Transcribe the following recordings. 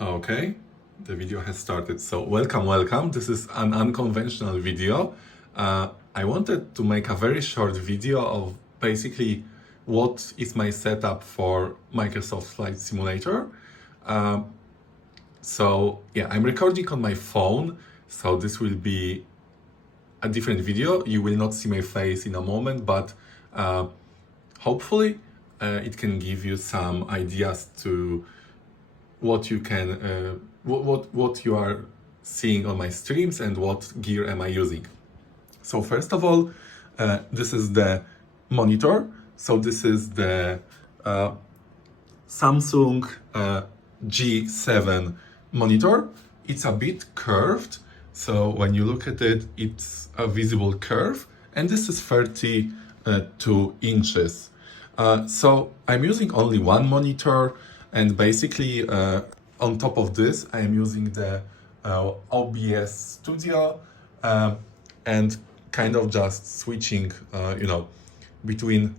Okay, the video has started. So welcome. This is an unconventional video. I wanted to make a very short video of basically what is my setup for Microsoft Flight Simulator. So yeah, I'm recording on my phone, so this will be a different video. You will not see my face in a moment, but hopefully it can give you some ideas to what you can what you are seeing on my streams and what gear am I using. So first of all, this is the monitor. So this is the Samsung G7 monitor. It's a bit curved, so when you look at it, it's a visible curve, and this is 32 inches. So I'm using only one monitor, and basically on top of this, I am using the OBS Studio and kind of just switching, between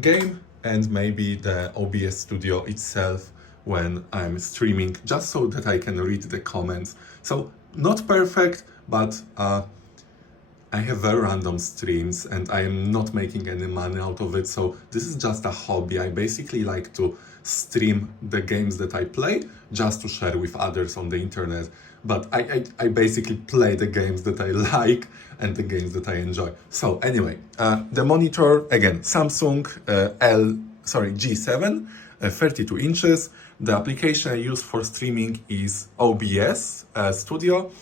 game and maybe the OBS Studio itself when I'm streaming, just so that I can read the comments. So not perfect, but I have very random streams and I am not making any money out of it. So this is just a hobby. I basically like to stream the games that I play just to share with others on the internet. But I basically play the games that I like and the games that I enjoy. So anyway, the monitor, again, Samsung G7, 32 inches. The application I use for streaming is OBS Studio.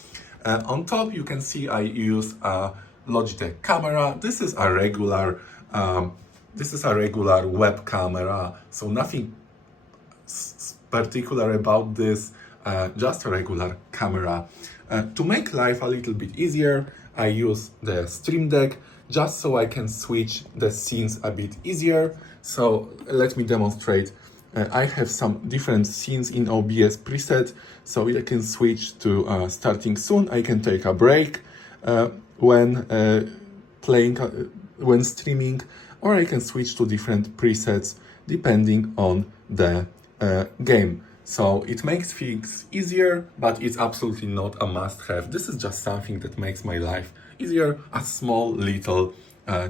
On top, you can see I use a Logitech camera. This is a regular web camera, so nothing particular about this. Just a regular camera. To make life a little bit easier, I use the Stream Deck just so I can switch the scenes a bit easier. So let me demonstrate. I have some different scenes in OBS preset, so I can switch to starting soon. I can take a break when when streaming, or I can switch to different presets depending on the game. So it makes things easier, but it's absolutely not a must-have. This is just something that makes my life easier, a small little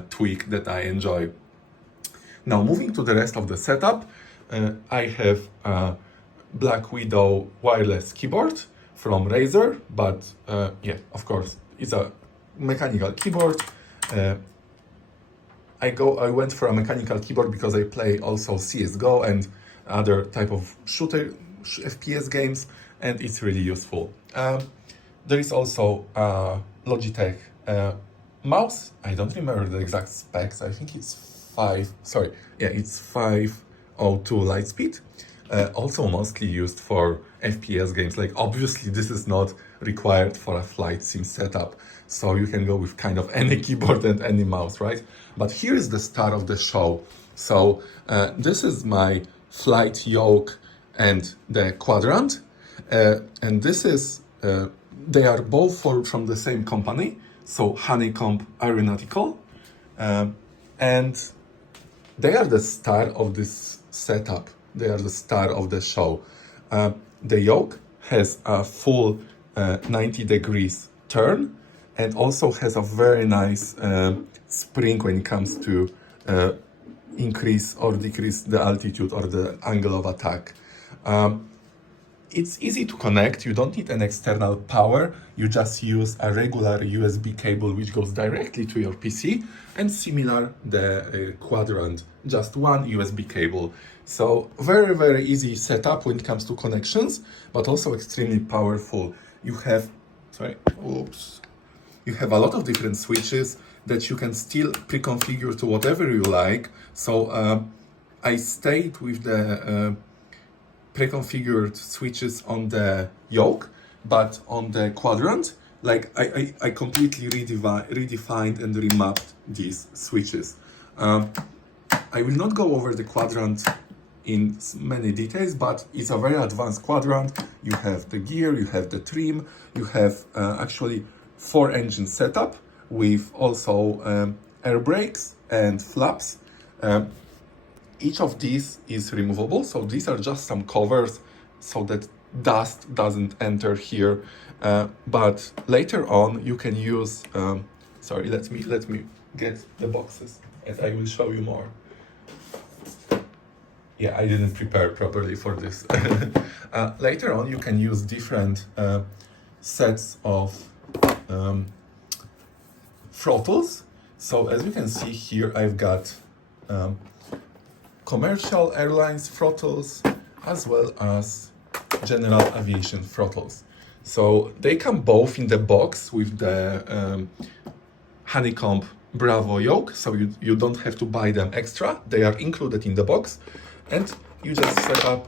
tweak that I enjoy. Now, moving to the rest of the setup, I have a Black Widow wireless keyboard from Razer, but yeah, of course, it's a mechanical keyboard. I went for a mechanical keyboard because I play also CSGO and other type of shooter FPS games, and it's really useful. There is also a Logitech mouse. I don't remember the exact specs. I think it's 502 light speed. Also mostly used for FPS games. Like obviously this is not required for a flight sim setup, so you can go with kind of any keyboard and any mouse, right? But here is the star of the show. So this is my flight yoke and the quadrant, and this is they are both from the same company, so Honeycomb Aeronautical, and they are the star of this setup. They are the star of the show. The yoke has a full 90 degrees turn and also has a very nice spring when it comes to increase or decrease the altitude or the angle of attack. It's easy to connect. You don't need an external power. You just use a regular USB cable which goes directly to your PC, and similar the quadrant, just one USB cable. So very, very easy setup when it comes to connections, but also extremely powerful. You have a lot of different switches that you can still pre-configure to whatever you like. So I stayed with the pre-configured switches on the yoke, but on the quadrant, like I completely redefined and remapped these switches. I will not go over the quadrant in many details, but it's a very advanced quadrant. You have the gear, you have the trim, you have actually 4 engine setup with also air brakes and flaps. Each of these is removable, so these are just some covers so that dust doesn't enter here. But later on, you can use. Sorry, let me get the boxes, and I will show you more. Yeah, I didn't prepare properly for this. Later on, you can use different sets of throttles. So as you can see here, I've got commercial airlines throttles as well as general aviation throttles. So they come both in the box with the honeycomb Bravo yoke, so you don't have to buy them extra. They are included in the box, and you just set up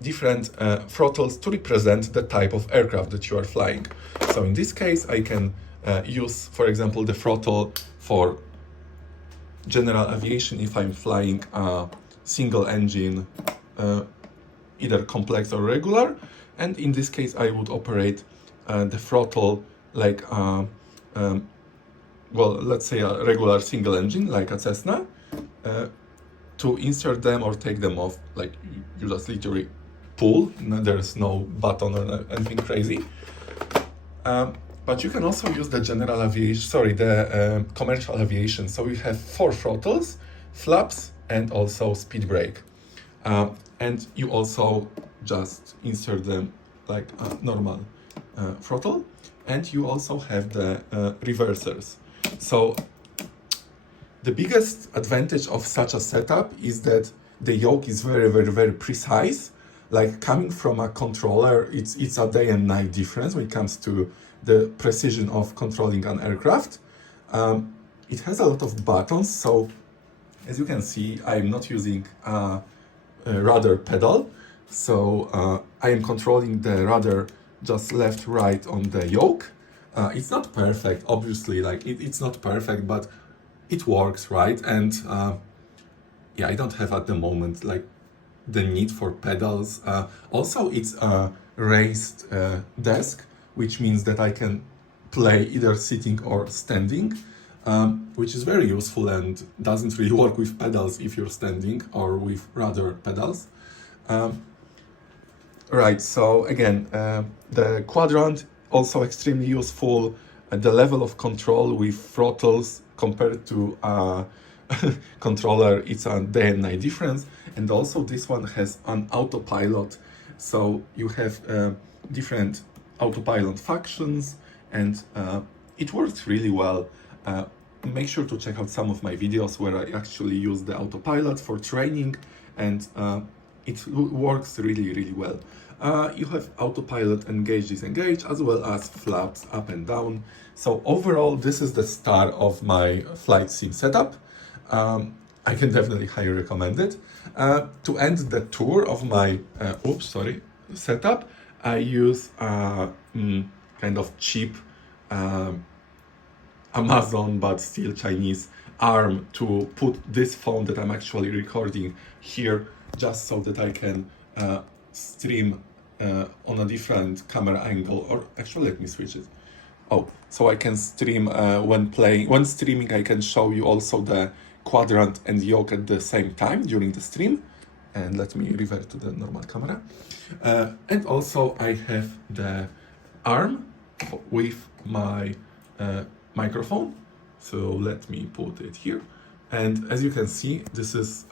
different throttles to represent the type of aircraft that you are flying. So in this case, I can use, for example, the throttle for general aviation if I'm flying a single engine, either complex or regular. And in this case, I would operate the throttle like well, let's say a regular single engine, like a Cessna, to insert them or take them off. Like you just literally pull. There's no button or anything crazy. But you can also use the general aviation, the commercial aviation. So you have 4 throttles, flaps, and also speed brake. And you also just insert them like a normal throttle. And you also have the reversers. So the biggest advantage of such a setup is that the yoke is very, very, very precise. Like coming from a controller, it's a day and night difference when it comes to the precision of controlling an aircraft. It has a lot of buttons, so as you can see, I'm not using a rudder pedal. So I am controlling the rudder just left, right on the yoke. It's not perfect, obviously, like it's not perfect, but it works, right? And yeah, I don't have at the moment like the need for pedals. Also, it's a raised desk, which means that I can play either sitting or standing, which is very useful and doesn't really work with pedals if you're standing or with rudder pedals. Right, so again, the quadrant also extremely useful. The level of control with throttles compared to a controller, it's a day and night difference. And also this one has an autopilot. So you have different autopilot functions, and it works really well. Make sure to check out some of my videos where I actually use the autopilot for training, and it works really, really well. You have autopilot engage, disengage, as well as flaps up and down. So overall, this is the start of my flight sim setup. I can definitely highly recommend it. To end the tour of my setup, I use a kind of cheap Amazon but still Chinese arm to put this phone that I'm actually recording here, just so that I can stream on a different camera angle. Or actually, let me switch it. So I can stream when streaming. I can show you also the quadrant and yoke at the same time during the stream. And let me revert to the normal camera. And also I have the arm with my microphone. So let me put it here. And as you can see, this is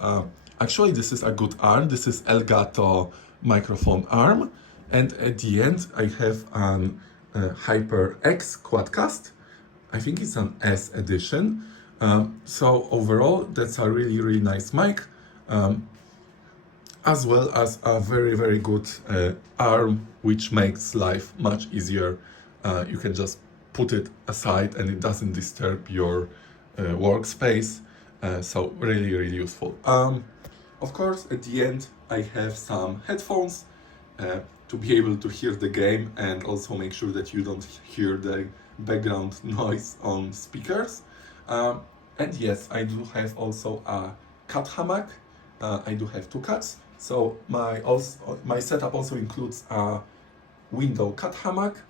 this is a good arm. This is Elgato microphone arm. And at the end, I have an HyperX Quadcast. I think it's an S edition. So overall, that's a really, really nice mic. As well as a very, very good arm, which makes life much easier. You can just put it aside and it doesn't disturb your workspace. So really, really useful. Of course, at the end, I have some headphones to be able to hear the game and also make sure that you don't hear the background noise on speakers. And yes, I do have also a cat hammock. I do have 2 cats. So my setup also includes a window cat hammock,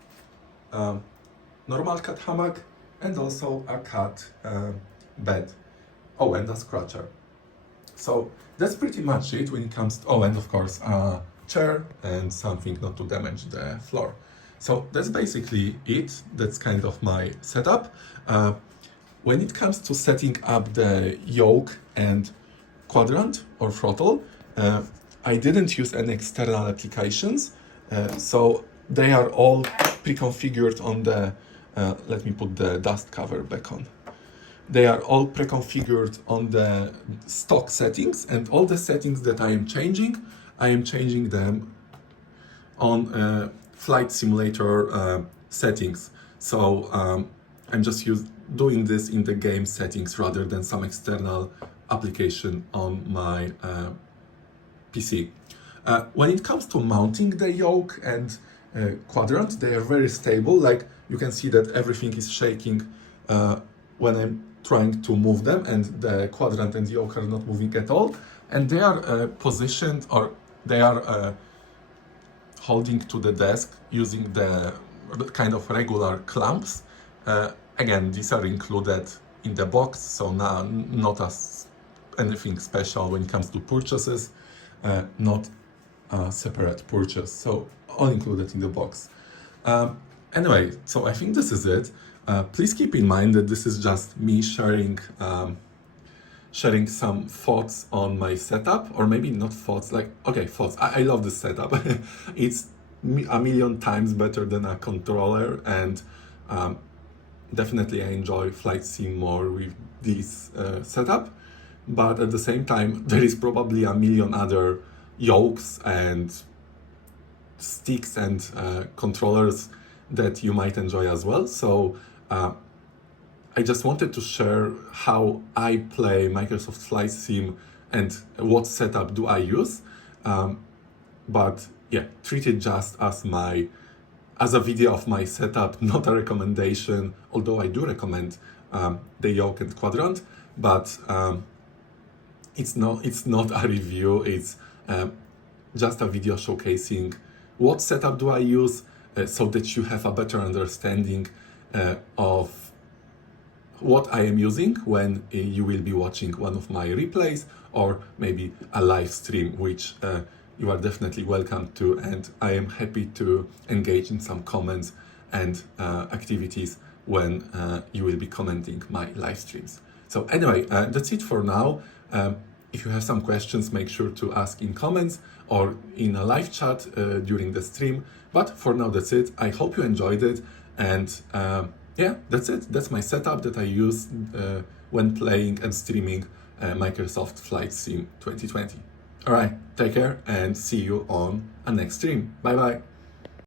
normal cat hammock, and also a cat bed. And a scratcher. So that's pretty much it when it comes to, and of course chair and something not to damage the floor. So that's basically it. That's kind of my setup. When it comes to setting up the yoke and quadrant or throttle, I didn't use any external applications, so they are all pre-configured on the, let me put the dust cover back on. They are all pre-configured on the stock settings, and all the settings that I am changing them on flight simulator settings. So I'm just doing this in the game settings rather than some external application on my PC. When it comes to mounting the yoke and quadrant, they are very stable. Like you can see that everything is shaking when I'm trying to move them, and the quadrant and yoke are not moving at all. And they are positioned, or they are holding to the desk using the kind of regular clamps. Again, these are included in the box, so now not as anything special when it comes to purchases, not a separate purchase, so all included in the box. Anyway, so I think this is it. Please keep in mind that this is just me sharing some thoughts on my setup, or maybe not thoughts, like, okay, thoughts. I love this setup. It's a million times better than a controller, and definitely I enjoy flight sim more with this setup. But at the same time, there is probably a million other yokes and sticks and controllers that you might enjoy as well. So I just wanted to share how I play Microsoft Flight Sim and what setup do I use. But yeah, treat it just as a video of my setup, not a recommendation, although I do recommend the yoke and quadrant, but it's not a review. It's just a video showcasing what setup do I use, so that you have a better understanding of what I am using when you will be watching one of my replays, or maybe a live stream, which you are definitely welcome to, and I am happy to engage in some comments and activities when you will be commenting my live streams. So anyway, that's it for now. If you have some questions, make sure to ask in comments or in a live chat during the stream. But for now, that's it. I hope you enjoyed it. And yeah, that's it. That's my setup that I use when playing and streaming Microsoft Flight Sim 2020. All right, take care and see you on a next stream. Bye bye.